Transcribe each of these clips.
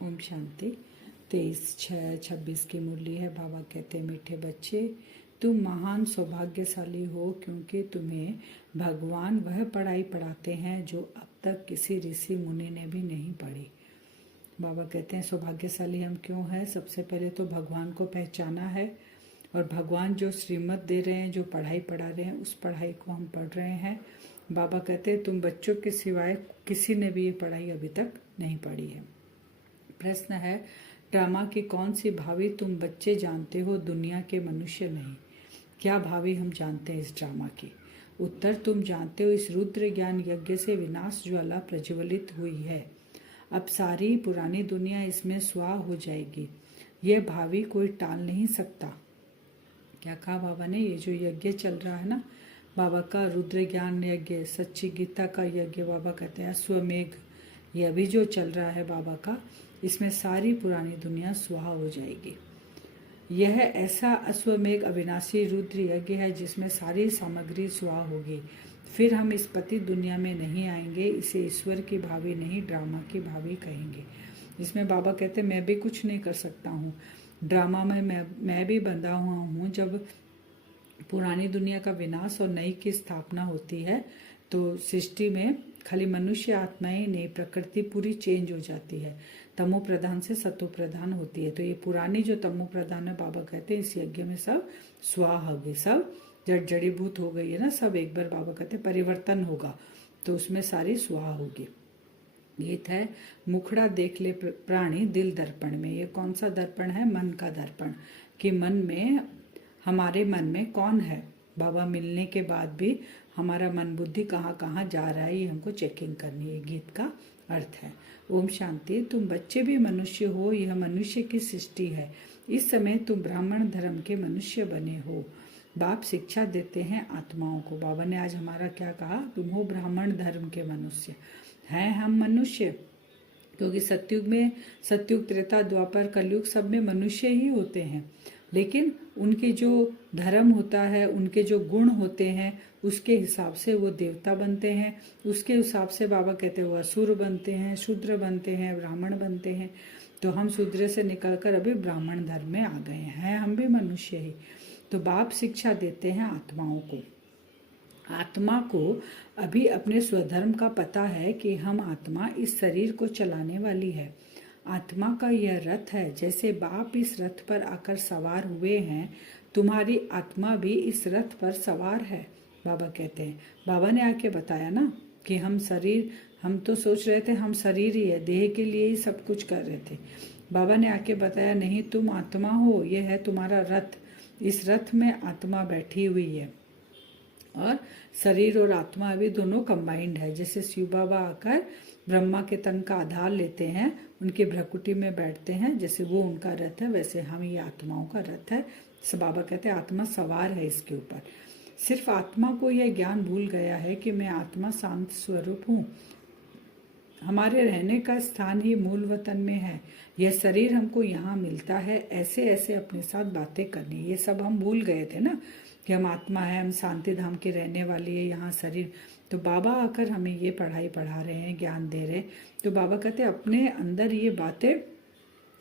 ओम शांति। 23/6/26 की मुरली है। बाबा कहते हैं, मीठे बच्चे, तुम महान सौभाग्यशाली हो क्योंकि तुम्हें भगवान वह पढ़ाई पढ़ाते हैं जो अब तक किसी ऋषि मुनि ने भी नहीं पढ़ी। बाबा कहते हैं सौभाग्यशाली हम क्यों हैं? सबसे पहले तो भगवान को पहचाना है और भगवान जो श्रीमत दे रहे हैं, जो पढ़ाई पढ़ा रहे हैं, उस पढ़ाई को हम पढ़ रहे हैं। बाबा कहते हैं तुम बच्चों के सिवाय किसी ने भी ये पढ़ाई अभी तक नहीं पढ़ी है। प्रश्न है, ड्रामा की कौन सी भावी तुम बच्चे जानते हो, दुनिया के मनुष्य नहीं? क्या भावी हम जानते हैं इस ड्रामा की? उत्तर, तुम जानते हो इस रुद्र ज्ञान यज्ञ से विनाश ज्वाला प्रज्वलित हुई है। अब सारी पुरानी दुनिया इसमें स्वाह हो जाएगी। यह भावी कोई टाल नहीं सकता। क्या कहा बाबा ने? ये जो यज्ञ चल रहा है ना बाबा का, रुद्र ज्ञान यज्ञ, सच्ची गीता का यज्ञ, बाबा कहते हैं अश्वमेघ, ये अभी जो चल रहा है बाबा का, इसमें सारी पुरानी दुनिया स्वाहा हो जाएगी। यह ऐसा अश्वमेघ अविनाशी रुद्र यज्ञ है जिसमें सारी सामग्री स्वाहा होगी। फिर हम इस पतित दुनिया में नहीं आएंगे। इसे ईश्वर की भावी नहीं, ड्रामा की भावी कहेंगे। इसमें बाबा कहते हैं मैं भी कुछ नहीं कर सकता हूँ। ड्रामा में मैं भी बंधा हुआ हूँ। जब पुरानी दुनिया का विनाश और नई की स्थापना होती है तो सृष्टि में खाली मनुष्य आत्माएं नहीं, प्रकृति पूरी चेंज हो जाती है। तमो प्रधान से सतो प्रधान होती है। तो ये पुरानी जो तमो प्रधान है, बाबा कहते हैं इस यज्ञ में सब स्वाहा हो गई, सब जड़ीभूत हो गई है ना, सब एक बार बाबा कहते हैं परिवर्तन होगा, तो उसमें सारी स्वाहा होगी। गीत है, मुखड़ा देख ले प्राणी दिल दर्पण में। ये कौन सा दर्पण है? मन का दर्पण, कि मन में, हमारे मन में कौन है। बाबा मिलने के बाद भी हमारा मन बुद्धि कहाँ कहाँ जा रहा है, ये हमको चेकिंग करनी है। गीत का अर्थ है ओम शांति। तुम बच्चे भी मनुष्य हो, यह मनुष्य की सृष्टि है। इस समय तुम ब्राह्मण धर्म के मनुष्य बने हो। बाप शिक्षा देते हैं आत्माओं को। बाबा ने आज हमारा क्या कहा? तुम हो ब्राह्मण धर्म के मनुष्य। हैं हम मनुष्य, क्योंकि सतयुग में, सतयुग, त्रेता, द्वापर, कलयुग, सब में मनुष्य ही होते हैं। लेकिन उनके जो धर्म होता है, उनके जो गुण होते हैं, उसके हिसाब से वो देवता बनते हैं। उसके हिसाब से बाबा कहते हैं वो असुर बनते हैं, शूद्र बनते हैं, ब्राह्मण बनते हैं। तो हम शूद्र से निकलकर अभी ब्राह्मण धर्म में आ गए हैं। हम भी मनुष्य ही। तो बाप शिक्षा देते हैं आत्माओं को। आत्मा को अभी अपने स्वधर्म का पता है कि हम आत्मा इस शरीर को चलाने वाली है। आत्मा का यह रथ है। जैसे बाप इस रथ पर आकर सवार हुए हैं, तुम्हारी आत्मा भी इस रथ पर सवार है। बाबा कहते हैं, बाबा ने आके बताया ना कि हम शरीर, हम तो सोच रहे थे हम शरीर ही है, देह के लिए ही सब कुछ कर रहे थे। बाबा ने आके बताया नहीं, तुम आत्मा हो, यह है तुम्हारा रथ। इस रथ में आत्मा बैठी हुई है और शरीर और आत्मा अभी दोनों कंबाइंड है। जैसे शिव बाबा आकर ब्रह्मा के तन का आधार लेते हैं, उनकी भ्रकुटी में बैठते हैं, जैसे वो उनका रथ है, वैसे हम ये आत्माओं का रथ है। बाबा कहते हैं आत्मा सवार है इसके ऊपर। सिर्फ आत्मा को यह ज्ञान भूल गया है कि मैं आत्मा शांत स्वरूप हूँ। हमारे रहने का स्थान ही मूल वतन में है। यह शरीर हमको यहाँ मिलता है। ऐसे ऐसे अपने साथ बातें करनी, ये सब हम भूल गए थे ना कि हम आत्मा है, हम शांति धाम के रहने वाली है, यहाँ शरीर। तो बाबा आकर हमें ये पढ़ाई पढ़ा रहे हैं, ज्ञान दे रहे हैं। तो बाबा कहते हैं अपने अंदर ये बातें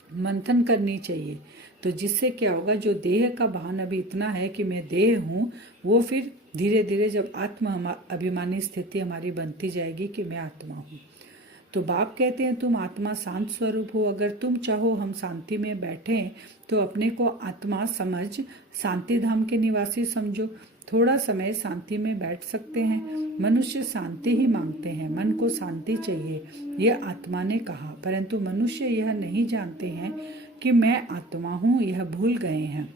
मंथन करनी चाहिए। तो जिससे क्या होगा, जो देह का भान अभी इतना है कि मैं देह हूँ, वो फिर धीरे धीरे जब आत्म अभिमानी स्थिति हमारी बनती जाएगी कि मैं आत्मा हूँ। तो बाप कहते हैं तुम आत्मा शांत स्वरूप हो। अगर तुम चाहो हम शांति में बैठें तो अपने को आत्मा समझ शांति धाम के निवासी समझो। थोड़ा समय शांति में बैठ सकते हैं। मनुष्य शांति ही मांगते हैं, मन को शांति चाहिए, यह आत्मा ने कहा। परंतु मनुष्य यह नहीं जानते हैं कि मैं आत्मा हूँ, यह भूल गए हैं।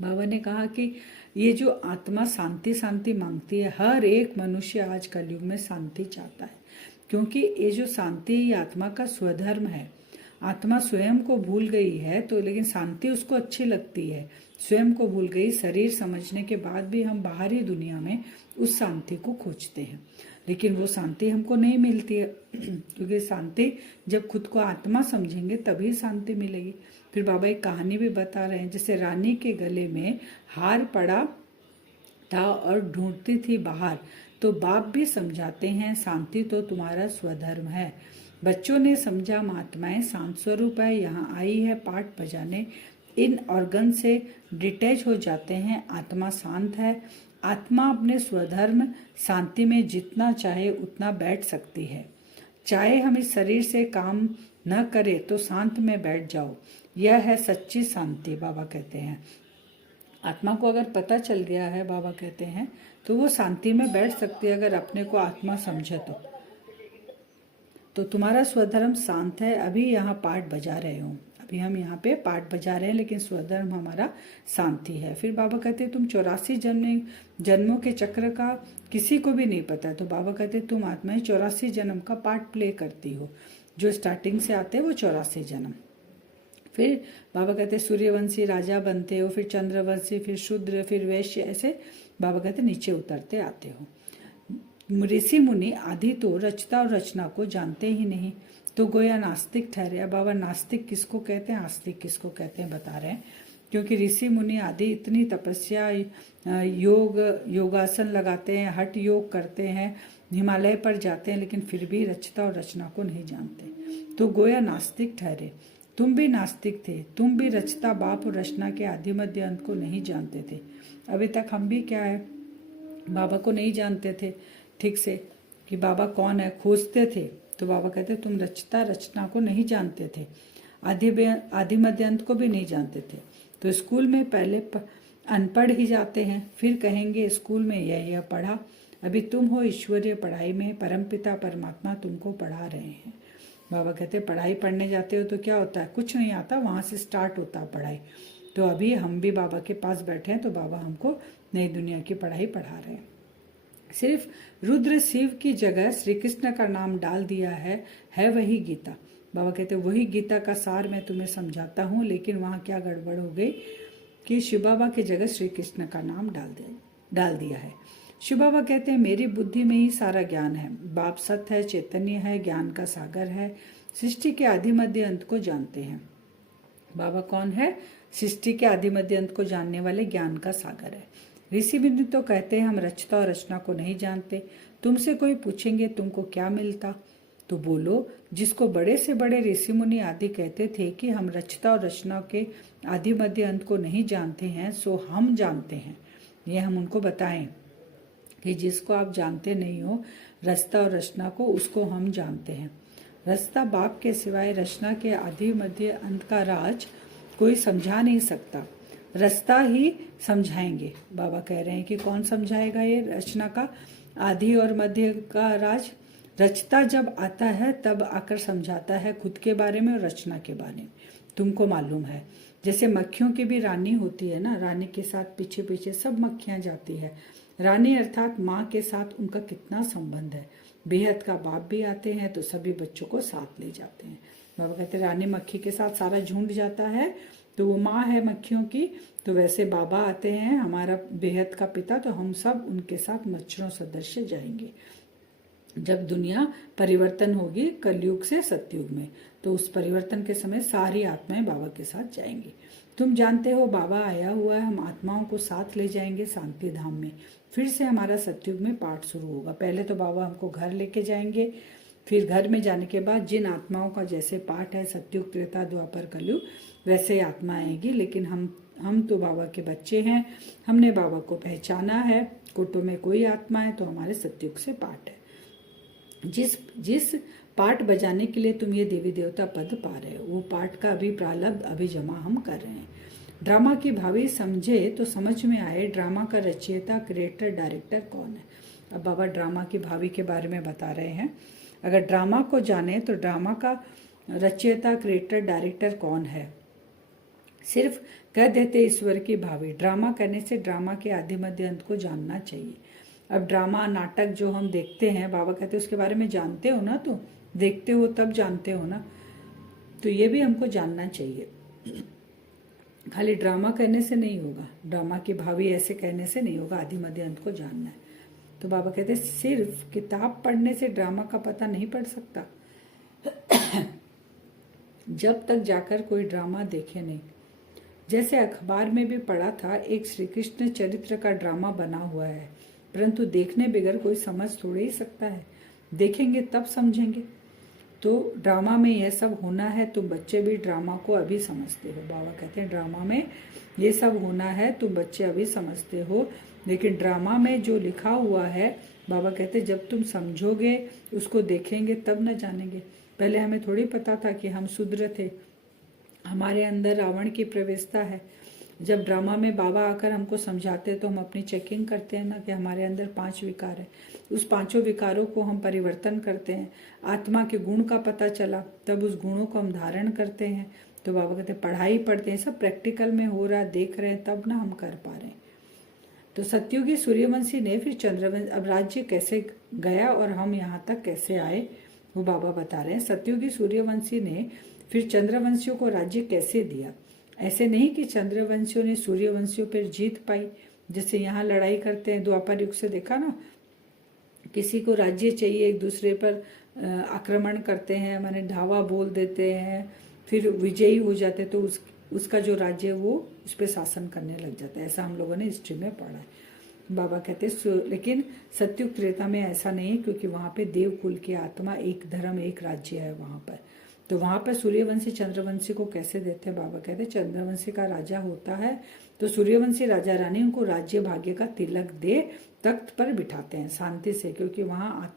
बाबा ने कहा कि ये जो आत्मा शांति शांति मांगती है, हर एक मनुष्य आज कलयुग में शांति चाहता है, क्योंकि ये जो शांति ये आत्मा का स्वधर्म है। आत्मा स्वयं को भूल गई है, तो लेकिन शांति उसको अच्छी लगती है। स्वयं को भूल गई, शरीर समझने के बाद भी हम बाहरी दुनिया में उस शांति को खोजते हैं, लेकिन वो शांति हमको नहीं मिलती है। क्योंकि शांति जब खुद को आत्मा समझेंगे तभी शांति मिलेगी। फिर बाबा एक कहानी भी बता रहे हैं, जैसे रानी के गले में हार पड़ा था और ढूंढती थी बाहर, तो बाप भी समझाते हैं शांति तो तुम्हारा स्वधर्म है। बच्चों ने समझा महात्माएं शांत स्वरूप है, यहाँ आई है पाठ बजाने। इन ऑर्गन से डिटैच हो जाते हैं। आत्मा शांत है। आत्मा अपने स्वधर्म शांति में जितना चाहे उतना बैठ सकती है। चाहे हम इस शरीर से काम न करें तो शांत में बैठ जाओ। यह है सच्ची शांति, बाबा कहते हैं। आत्मा को अगर पता चल गया है, बाबा कहते हैं, तो वो शांति में बैठ सकती है अगर अपने को आत्मा समझे तो तुम्हारा स्वधर्म शांत है। अभी यहाँ पाठ बजा रहे हो, अभी हम यहाँ पे पाठ बजा रहे हैं, लेकिन स्वधर्म हमारा शांति है। फिर बाबा कहते हैं तुम 84 जन्मों के चक्र का किसी को भी नहीं पता। तो बाबा कहते हैं तुम आत्माएं 84 जन्म का पार्ट प्ले करती हो। जो स्टार्टिंग से आते हैं वो 84 जन्म। फिर बाबा कहते हैं सूर्यवंशी राजा बनते हो, फिर चंद्रवंशी, फिर शूद्र, फिर वैश्य, ऐसे बाबा कहते नीचे उतरते आते हो। ऋषि मुनि आदि तो रचता और रचना को जानते ही नहीं, तो गोया नास्तिक ठहरे। अब बाबा नास्तिक किसको कहते हैं, आस्तिक किसको कहते हैं बता रहे हैं। क्योंकि ऋषि मुनि आदि इतनी तपस्या, योगासन लगाते हैं, हठ योग करते हैं, हिमालय पर जाते हैं, लेकिन फिर भी रचता और रचना को नहीं जानते, तो गोया नास्तिक ठहरे। तुम भी नास्तिक थे, तुम भी रचता बाप और रचना के आदि मध्य अंत को नहीं जानते थे। अभी तक हम भी क्या है, बाबा को नहीं जानते थे ठीक से कि बाबा कौन है, खोजते थे। तो बाबा कहते तुम रचता रचना को नहीं जानते थे, आदि मध्य अंत को भी नहीं जानते थे। तो स्कूल में पहले अनपढ़ ही जाते हैं, फिर कहेंगे स्कूल में यह पढ़ा। अभी तुम हो ईश्वरीय पढ़ाई में, परमपिता परमात्मा तुमको पढ़ा रहे हैं। बाबा कहते पढ़ाई पढ़ने जाते हो तो क्या होता है, कुछ नहीं आता, वहाँ से स्टार्ट होता है पढ़ाई। तो अभी हम भी बाबा के पास बैठे हैं, तो बाबा हमको नई दुनिया की पढ़ाई पढ़ा रहे हैं। सिर्फ रुद्र शिव की जगह श्री कृष्ण का नाम डाल दिया है वही गीता। बाबा कहते वही गीता का सार मैं तुम्हें समझाता हूँ, लेकिन वहाँ क्या गड़बड़ हो गई कि शिव बाबा की जगह श्री कृष्ण का नाम डाल दिया है। शिव बाबा कहते हैं मेरी बुद्धि में ही सारा ज्ञान है। बाप सत्य है, चैतन्य है, ज्ञान का सागर है, सृष्टि के आदि मध्य अंत को जानते हैं। बाबा कौन है, सृष्टि के आदि मध्य अंत को जानने वाले ज्ञान का सागर है। ऋषि बिंदु तो कहते हैं हम रचता और रचना को नहीं जानते। तुमसे कोई पूछेंगे तुमको क्या मिलता, तो बोलो जिसको बड़े से बड़े ऋषि मुनि आदि कहते थे कि हम रचता और रचना के आदि मध्य अंत को नहीं जानते हैं, सो हम जानते हैं। यह हम उनको बताएं कि जिसको आप जानते नहीं हो रचता और रचना को, उसको हम जानते हैं। रचता बाप के सिवाय रचना के आदि मध्य अंत का राज कोई समझा नहीं सकता, रचता ही समझाएंगे। बाबा कह रहे हैं कि कौन समझाएगा ये रचना का आदि और मध्य का राज। रचता जब आता है तब आकर समझाता है खुद के बारे में और रचना के बारे में। तुमको मालूम है जैसे मक्खियों की भी रानी होती है ना, रानी के साथ पीछे पीछे सब मक्खियां जाती है। रानी अर्थात माँ के साथ उनका कितना संबंध है। बेहद का बाप भी आते हैं तो सभी बच्चों को साथ ले जाते हैं। बाबा कहते हैं रानी मक्खी के साथ सारा झुंड जाता है तो वो माँ है मक्खियों की, तो वैसे बाबा आते हैं हमारा बेहद का पिता, तो हम सब उनके साथ मच्छरों सदृश जाएंगे। जब दुनिया परिवर्तन होगी कलयुग से सतयुग में, तो उस परिवर्तन के समय सारी आत्माएं बाबा के साथ जाएंगी। तुम जानते हो बाबा आया हुआ है, हम आत्माओं को साथ ले जाएंगे शांति धाम में। फिर से हमारा सतयुग में पाठ शुरू होगा। पहले तो बाबा हमको घर लेके जाएंगे, फिर घर में जाने के बाद जिन आत्माओं का जैसे पाठ है सतयुग त्रेता द्वापर कलयुग वैसे आत्मा आएगी। लेकिन हम तो बाबा के बच्चे हैं, हमने बाबा को पहचाना है। कुटुंब में कोई आत्मा है तो हमारे सतयुग से पाठ है। जिस पाठ बजाने के लिए तुम ये देवी देवता पद पा रहे हो, वो पाठ का अभी प्रारब्ध अभी जमा हम कर रहे हैं। ड्रामा की भावी समझे तो समझ में आए ड्रामा का रचयिता क्रिएटर डायरेक्टर कौन है। अब बाबा ड्रामा की भावी के बारे में बता रहे हैं। अगर ड्रामा को जाने तो ड्रामा का रचयिता क्रिएटर डायरेक्टर कौन है, सिर्फ कह देते ईश्वर की भावी। ड्रामा करने से ड्रामा के आदि मध्य अंत को जानना चाहिए। अब ड्रामा नाटक जो हम देखते हैं, बाबा कहते हैं उसके बारे में जानते हो ना, तो देखते हो तब जानते हो ना, तो ये भी हमको जानना चाहिए। खाली ड्रामा करने से नहीं होगा, ड्रामा की भावी ऐसे कहने से नहीं होगा, आदि मध्य अंत को जानना है। तो बाबा कहते हैं सिर्फ किताब पढ़ने से ड्रामा का पता नहीं पड़ सकता। जब तक जाकर कोई ड्रामा देखे नहीं। जैसे अखबार में भी पढ़ा था एक श्री कृष्ण चरित्र का ड्रामा बना हुआ है, परंतु देखने बगैर कोई समझ थोड़े ही सकता है, देखेंगे तब समझेंगे। तो ड्रामा में यह सब होना है, तुम बच्चे भी ड्रामा को अभी समझते हो। बाबा कहते हैं ड्रामा में ये सब होना है, तुम बच्चे अभी समझते हो, लेकिन ड्रामा में जो लिखा हुआ है, बाबा कहते हैं जब तुम समझोगे, उसको देखेंगे, तब न जानेंगे। पहले हमें थोड़ी पता था कि हम शूद्र थे, हमारे अंदर रावण की प्रवेशता है। जब ड्रामा में बाबा आकर हमको समझाते हैं तो हम अपनी चेकिंग करते हैं ना कि हमारे अंदर 5 विकार है, उस 5 विकारों को हम परिवर्तन करते हैं। आत्मा के गुण का पता चला, तब उस गुणों को हम धारण करते हैं। तो बाबा कहते हैं पढ़ाई पढ़ते हैं, सब प्रैक्टिकल में हो रहा, देख रहे हैं, तब ना हम कर पा रहे हैं। तो सत्युगी सूर्यवंशी ने फिर चंद्रवंश, अब राज्य कैसे गया और हम यहाँ तक कैसे आए, वो बाबा बता रहे हैं। सत्युगी सूर्यवंशी ने फिर चंद्रवंशियों को राज्य कैसे दिया। ऐसे नहीं कि चंद्रवंशियों ने सूर्यवंशियों पर जीत पाई, जैसे यहाँ लड़ाई करते हैं। द्वापर युग से देखा ना, किसी को राज्य चाहिए, एक दूसरे पर आक्रमण करते हैं, माने ढावा बोल देते हैं, फिर विजयी हो जाते, तो उसका जो राज्य है वो उस पर शासन करने लग जाता है। ऐसा हम लोगों ने हिस्ट्री में पढ़ा है। बाबा कहते हैं लेकिन सत्युग त्रेता में ऐसा नहीं, क्योंकि वहाँ पे देवकुल की आत्मा, एक धर्म, एक राज्य है वहाँ पर। तो वहाँ पर सूर्यवंशी चंद्रवंशी को कैसे देते हैं। बाबा कहते हैं चंद्रवंशी का राजा होता है तो सूर्यवंशी राजा रानी उनको राज्य भाग्य का तिलक दे तख्त पर बिठाते हैं शांति से, क्योंकि वहाँ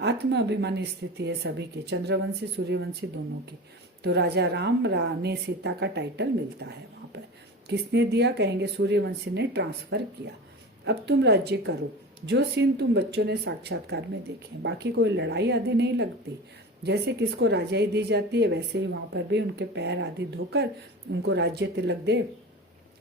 आत्म अभिमानी स्थिति है सभी की, चंद्रवंशी सूर्यवंशी दोनों की। तो राजा राम रानी सीता का टाइटल मिलता है वहाँ पर। किसने दिया, कहेंगे सूर्यवंशी ने ट्रांसफर किया। अब तुम राज्य करो, जो सीन तुम बच्चों ने साक्षात्कार में देखे। बाकी कोई लड़ाई आदि नहीं लगती, जैसे किसको राजाई दी जाती है वैसे ही वहाँ पर भी उनके पैर आदि धोकर उनको राज्य तिलक दे।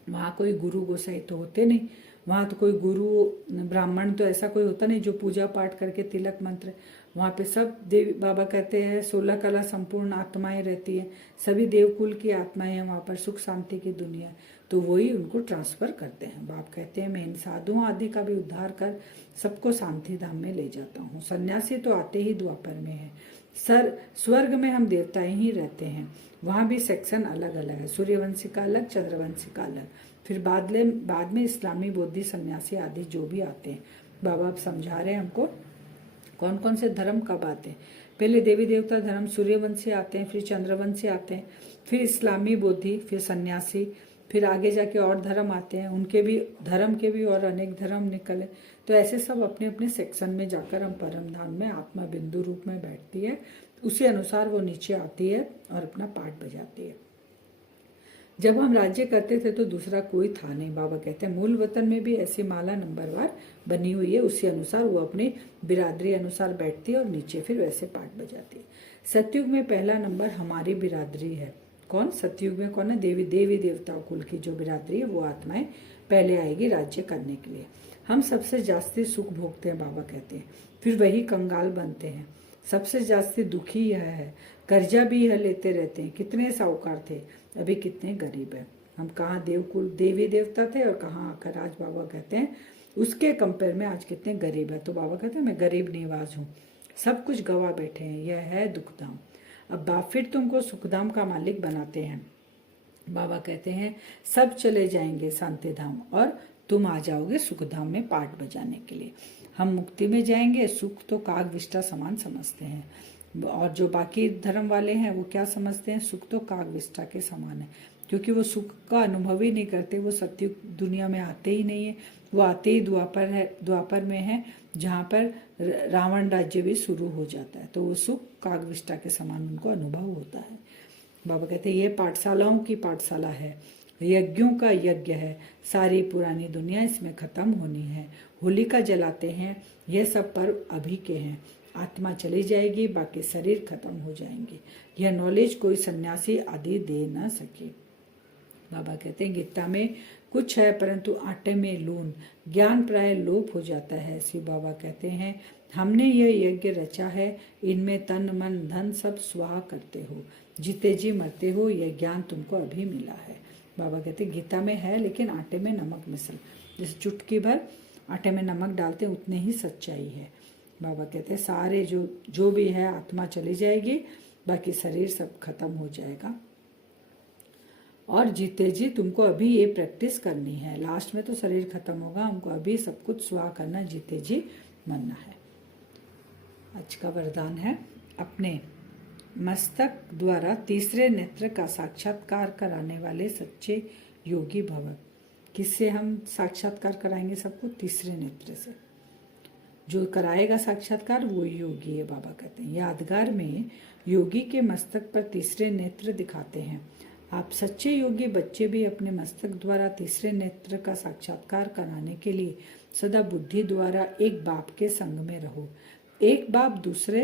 वहाँ कोई गुरु गोसाई तो होते नहीं, वहाँ तो कोई गुरु ब्राह्मण तो ऐसा कोई होता नहीं जो पूजा पाठ करके तिलक मंत्र। वहाँ पे सब देवी, बाबा कहते हैं 16 कला संपूर्ण आत्माएं रहती हैं, सभी देवकुल की आत्माएं हैं वहाँ पर, सुख शांति की दुनिया। तो वही उनको ट्रांसफर करते हैं। बाप कहते हैं मैं इन साधुओं आदि का भी उद्धार कर सबको शांति धाम में ले जाता हूँ। सन्यासी तो आते ही द्वापर में है, स्वर्ग में हम देवताएं ही रहते हैं, वहाँ भी सेक्शन अलग अलग है, सूर्यवंशी का अलग, चंद्रवंशी का अलग। फिर बाद में इस्लामी बौद्धि सन्यासी आदि जो भी आते हैं। बाबा अब समझा रहे हैं हमको कौन कौन से धर्म कब आते हैं। पहले देवी देवता धर्म सूर्यवंशी आते हैं, फिर चंद्रवंशी आते हैं, फिर इस्लामी बौद्धि, फिर सन्यासी, फिर आगे जाके और धर्म आते हैं, उनके भी धर्म के भी और अनेक धर्म निकले। तो ऐसे सब अपने अपने सेक्शन में जाकर हम परम धाम में आत्मा बिंदु रूप में बैठती है, उसी अनुसार वो नीचे आती है और अपना पाठ बजाती है। जब हम राज्य करते थे तो दूसरा कोई था नहीं। बाबा कहते हैं मूल वतन में भी ऐसी माला नंबरवार बनी हुई है, उसी अनुसार वो अपनी बिरादरी अनुसार बैठती है और नीचे फिर वैसे पाठ बजाती है। सतयुग में पहला नंबर हमारी बिरादरी है। कौन, सतयुग में कौन है, देवी देवता कुल की जो बिरादरी है वो आत्माएं पहले आएगी राज्य करने के लिए। हम सबसे जास्ती सुख भोगते हैं, बाबा कहते हैं, फिर वही कंगाल बनते हैं। सबसे जास्ती दुखी यह है, कर्जा भी यह लेते रहते हैं। कितने साहूकार थे, अभी कितने गरीब है। हम कहाँ देवकुल देवी देवता थे और कहाँ आकर आज बाबा कहते हैं उसके कंपेयर में आज कितने गरीब है। तो बाबा कहते हैं मैं गरीब निवाज हूँ, सब कुछ गवा बैठे हैं, यह है दुखधाम। अब बाप फिर तुमको सुखधाम का मालिक बनाते हैं। बाबा कहते हैं सब चले जाएंगे शांति धाम और तुम आ जाओगे सुखधाम में पाठ बजाने के लिए। हम मुक्ति में जाएंगे, सुख तो काग विष्ठा समान समझते हैं, और जो बाकी धर्म वाले हैं वो क्या समझते हैं, सुख तो काग विष्ठा के समान है, क्योंकि वो सुख का अनुभव ही नहीं करते, वो सत्युग दुनिया में आते ही नहीं है। वो आते ही द्वापर में है, जहाँ पर रावण राज्य भी शुरू हो जाता है, तो वो सुख काग विष्ठा के समान उनको अनुभव होता है। बाबा कहते हैं ये पाठशालाओं की पाठशाला है, यज्ञों का यज्ञ है, सारी पुरानी दुनिया इसमें खत्म होनी है। होलिका जलाते हैं, यह सब पर्व अभी के हैं, आत्मा चली जाएगी, बाकी शरीर खत्म हो जाएंगे। यह नॉलेज कोई सन्यासी आदि दे न सके। बाबा कहते हैं गीता में कुछ है परंतु आटे में लून, ज्ञान प्राय लोप हो जाता है। शिव बाबा कहते हैं हमने यह यज्ञ रचा है, इनमें तन मन धन सब स्वाहा करते हो, जीते जी मरते हो, यह ज्ञान तुमको अभी मिला है। बाबा कहते गीता में है, लेकिन आटे में नमक मिसल, जैसे चुटकी भर आटे में नमक डालते हैं उतने ही सच्चाई है। बाबा कहते हैं सारे जो भी है आत्मा चली जाएगी, बाकी शरीर सब खत्म हो जाएगा, और जीते जी तुमको अभी ये प्रैक्टिस करनी है। लास्ट में तो शरीर खत्म होगा, हमको अभी सब कुछ स्वाहा करना, जीते जी मरना है। आज का वरदान है अपने मस्तक द्वारा तीसरे नेत्र का साक्षात्कार कराने वाले सच्चे योगी भव। किससे हम साक्षात्कार कराएंगे सबको? तीसरे नेत्र से। जो कराएगा साक्षात्कार वो योगी है, बाबा कहते हैं। यादगार में योगी के मस्तक पर तीसरे नेत्र दिखाते हैं। आप सच्चे योगी बच्चे भी अपने मस्तक द्वारा तीसरे नेत्र का साक्षात्कार कराने के लिए सदा बुद्धि द्वारा एक बाप के संग में रहो। एक बाप, दूसरे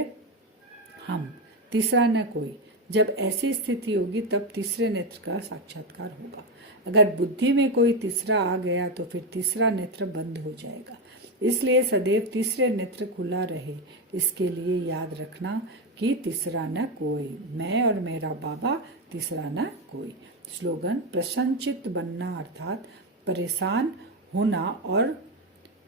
हम, तीसरा न कोई। जब ऐसी स्थिति होगी तब तीसरे नेत्र का साक्षात्कार होगा। अगर बुद्धि में कोई तीसरा आ गया तो फिर तीसरा नेत्र बंद हो जाएगा। इसलिए सदैव तीसरे नेत्र खुला रहे। इसके लिए याद रखना कि तीसरा न कोई, मैं और मेरा बाबा, तीसरा न कोई। स्लोगन: प्रसन्नचित्त बनना अर्थात परेशान होना और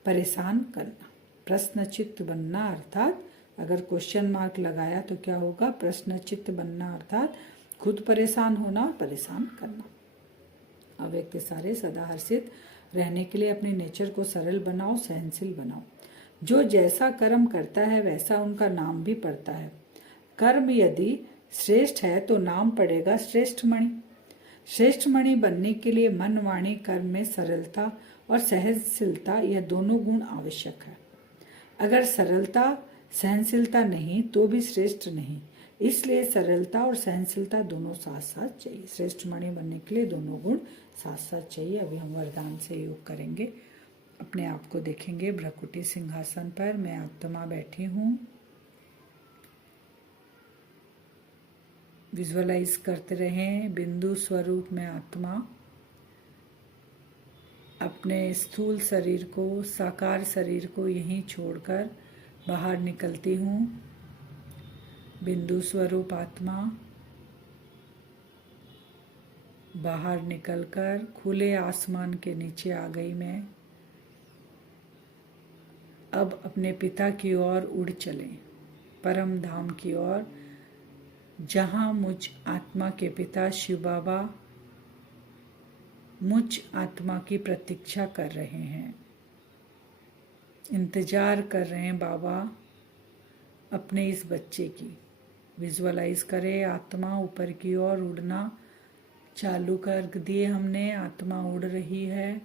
परेशान करना। प्रश्नचित्त बनना अर्थात, अगर क्वेश्चन मार्क लगाया तो क्या होगा? प्रश्नचित्त बनना अर्थात खुद परेशान होना और परेशान करना। अव्यक्त सारे सदा हर्षित रहने के लिए अपने नेचर को सरल बनाओ, सहनशील बनाओ। जो जैसा कर्म करता है वैसा उनका नाम भी पड़ता है। कर्म यदि श्रेष्ठ है तो नाम पड़ेगा श्रेष्ठ मणि। श्रेष्ठ मणि बनने के लिए मन, वाणी, कर्म में सरलता और सहनशीलता, यह दोनों गुण आवश्यक है। अगर सरलता सहनशीलता नहीं तो भी श्रेष्ठ नहीं। इसलिए सरलता और सहनशीलता दोनों साथ साथ चाहिए। श्रेष्ठ मणि बनने के लिए दोनों गुण साथ साथ चाहिए। अभी हम वरदान से योग करेंगे। अपने आप को देखेंगे भ्रकुटी सिंहासन पर। मैं आत्मा बैठी हूँ। विजुअलाइज करते रहें बिंदु स्वरूप में आत्मा अपने स्थूल शरीर को, साकार शरीर को यहीं छोड़कर बाहर निकलती हूँ। बिंदु स्वरूप आत्मा बाहर निकलकर खुले आसमान के नीचे आ गई मैं। अब अपने पिता की ओर उड़ चलें, परम धाम की ओर, जहाँ मुझ आत्मा के पिता शिव बाबा मुझ आत्मा की प्रतीक्षा कर रहे हैं, इंतजार कर रहे हैं बाबा अपने इस बच्चे की। विजुअलाइज करें आत्मा ऊपर की ओर उड़ना चालू कर दिए हमने। आत्मा उड़ रही है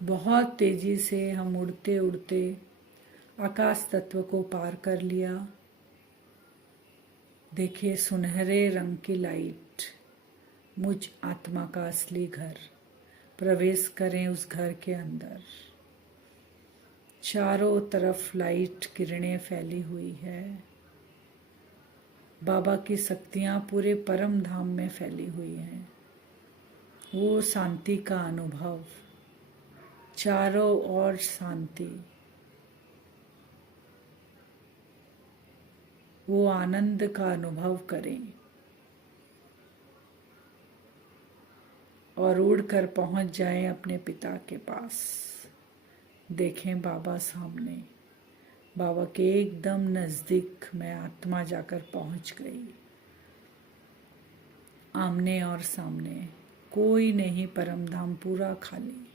बहुत तेजी से। हम उड़ते उड़ते आकाश तत्व को पार कर लिया। देखिए सुनहरे रंग की लाइट, मुझ आत्मा का असली घर। प्रवेश करें उस घर के अंदर। चारों तरफ लाइट किरणें फैली हुई है। बाबा की शक्तियाँ पूरे परम धाम में फैली हुई हैं। वो शांति का अनुभव, चारों ओर शांति, वो आनंद का अनुभव करें और उड़कर पहुंच जाएं अपने पिता के पास। देखें बाबा सामने, बाबा के एकदम नजदीक मैं आत्मा जाकर पहुंच गई। आमने और सामने कोई नहीं, परम धाम पूरा खाली,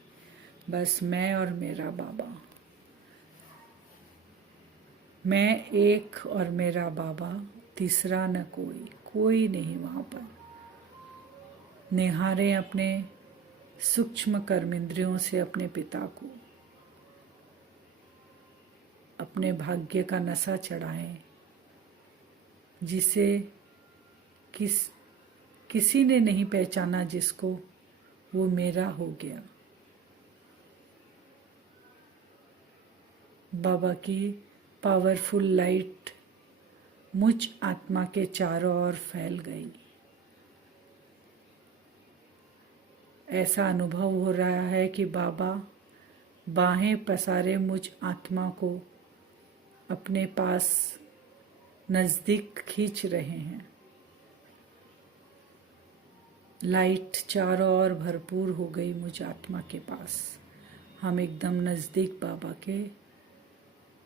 बस मैं और मेरा बाबा। मैं एक और मेरा बाबा, तीसरा न कोई, कोई नहीं वहाँ पर। निहारें अपने सूक्ष्म कर्मेंद्रियों से अपने पिता को, अपने भाग्य का नशा चढ़ाएं, जिसे किसी ने नहीं पहचाना, जिसको वो मेरा हो गया। बाबा की पावरफुल लाइट मुझ आत्मा के चारों ओर फैल गई। ऐसा अनुभव हो रहा है कि बाबा बाहें पसारे मुझ आत्मा को अपने पास नजदीक खींच रहे हैं। लाइट चारों ओर भरपूर हो गई मुझ आत्मा के पास। हम एकदम नजदीक बाबा के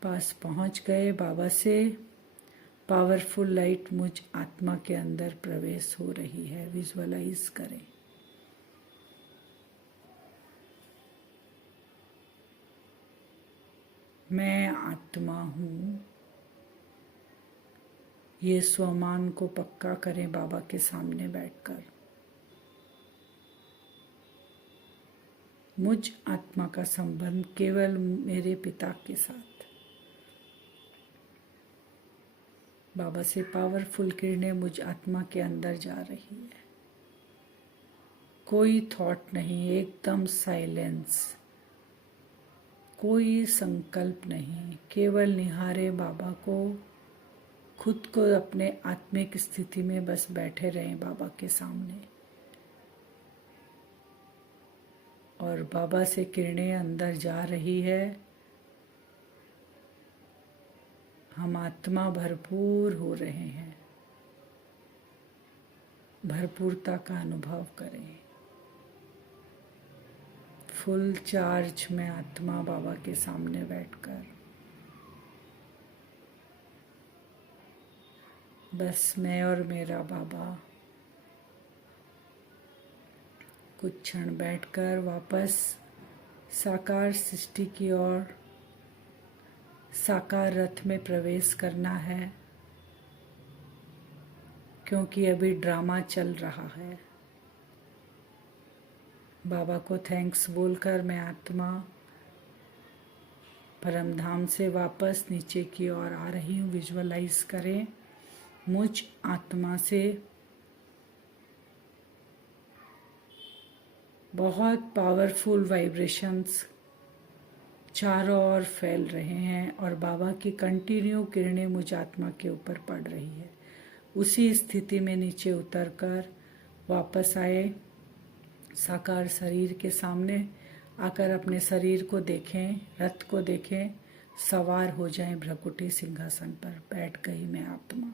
पास पहुंच गए। बाबा से पावरफुल लाइट मुझ आत्मा के अंदर प्रवेश हो रही है। विजुअलाइज करें। मैं आत्मा हूँ, ये स्वमान को पक्का करें बाबा के सामने बैठकर। मुझ आत्मा का संबंध केवल मेरे पिता के साथ। बाबा से पावरफुल किरणें मुझ आत्मा के अंदर जा रही है। कोई थॉट नहीं, एकदम साइलेंस, कोई संकल्प नहीं, केवल निहारे बाबा को, खुद को अपने आत्मिक स्थिति में बस बैठे रहें बाबा के सामने। और बाबा से किरणें अंदर जा रही है। हम आत्मा भरपूर हो रहे हैं। भरपूरता का अनुभव करें। फुल चार्ज में आत्मा बाबा के सामने बैठकर बस मैं और मेरा बाबा। कुछ क्षण बैठकर वापस साकार सृष्टि की ओर, साकार रथ में प्रवेश करना है, क्योंकि अभी ड्रामा चल रहा है। बाबा को थैंक्स बोलकर मैं आत्मा परमधाम से वापस नीचे की ओर आ रही हूँ। विजुअलाइज करें मुझ आत्मा से बहुत पावरफुल वाइब्रेशंस चारों ओर फैल रहे हैं और बाबा की कंटिन्यू किरणें मुझ आत्मा के ऊपर पड़ रही है। उसी स्थिति में नीचे उतरकर वापस आए, साकार शरीर के सामने आकर अपने शरीर को देखें, रथ को देखें, सवार हो जाएं भ्रकुटी सिंहासन पर। बैठ गई मैं आत्मा।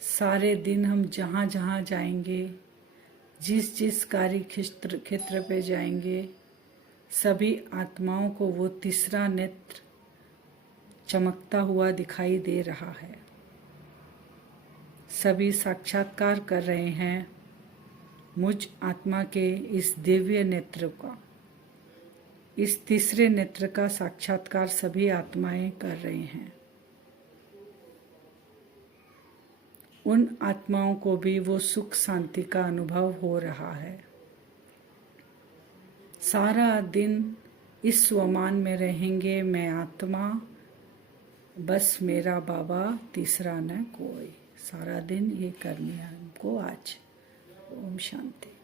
सारे दिन हम जहाँ जहाँ जाएंगे, जिस जिस कार्य क्षेत्र पे जाएंगे, सभी आत्माओं को वो तीसरा नेत्र चमकता हुआ दिखाई दे रहा है। सभी साक्षात्कार कर रहे हैं मुझ आत्मा के इस दिव्य नेत्र का। इस तीसरे नेत्र का साक्षात्कार सभी आत्माएं कर रहे हैं। उन आत्माओं को भी वो सुख शांति का अनुभव हो रहा है। सारा दिन इस स्वमान में रहेंगे, मैं आत्मा, बस मेरा बाबा, तीसरा न कोई। सारा दिन ये करनी है हमको आज। ओम शांति।